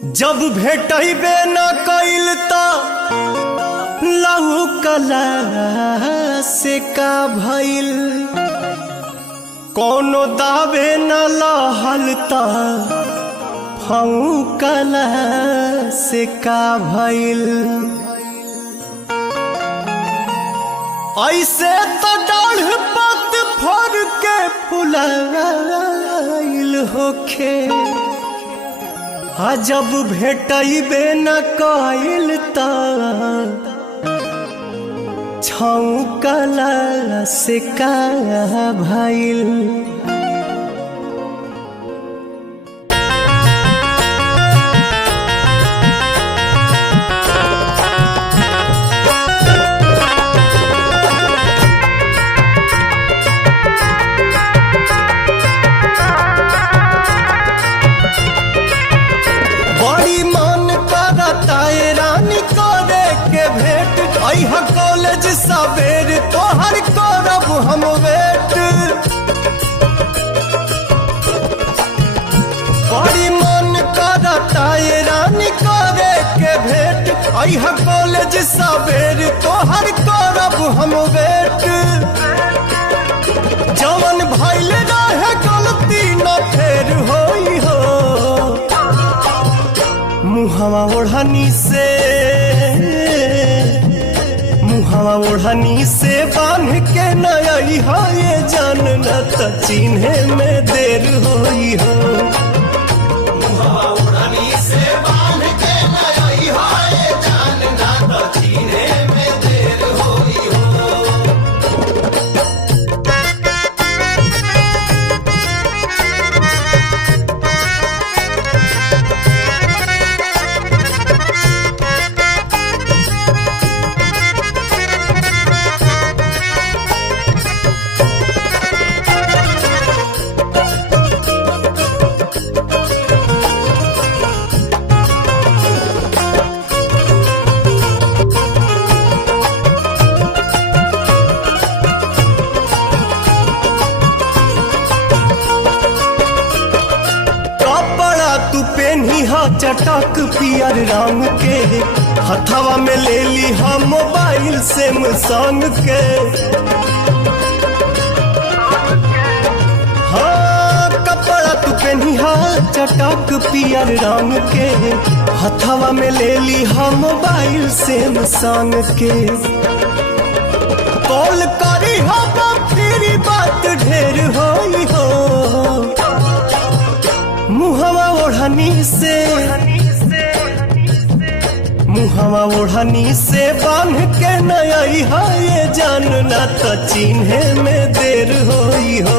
जब भेटबे न कइल त लहुकला से का भइल, कोनो दावे न लहल त फौकला से का भइल। ऐसे तो डाढ़ पत फर के फुलाइल होखे, जब भेटबे न कइल त छौकला से का भइल। कॉलेज सवेर तोहर करब हम वेट, बड़ी मन करता ये रानी करे के भेंट। अह कॉलेज सवेर तोहर करब हम वेट, जवन भइल रहे गलती न फेर होई हो। मुहवा ओढ़नी से बांध के नई हो ये जान, न त चिन्हे में देर होई हो। मुहवा ओढ़नी से बांध के नई हो ये जान, न त चिन्हे में देर होई हो। चटक पियर रंग के हथवा में ले ली हम मोबाइल सैमसंग के। हाँ कपड़ा तू पहनी चटक पियर रंग के हथवा में ले ली हम मोबाइल सैमसंग के। कॉल करी हम फिर बात ढेर होई हो। मुहवा ओढ़नी से बांध के नई हो ये जान, न त चिन्हे में देर होई हो।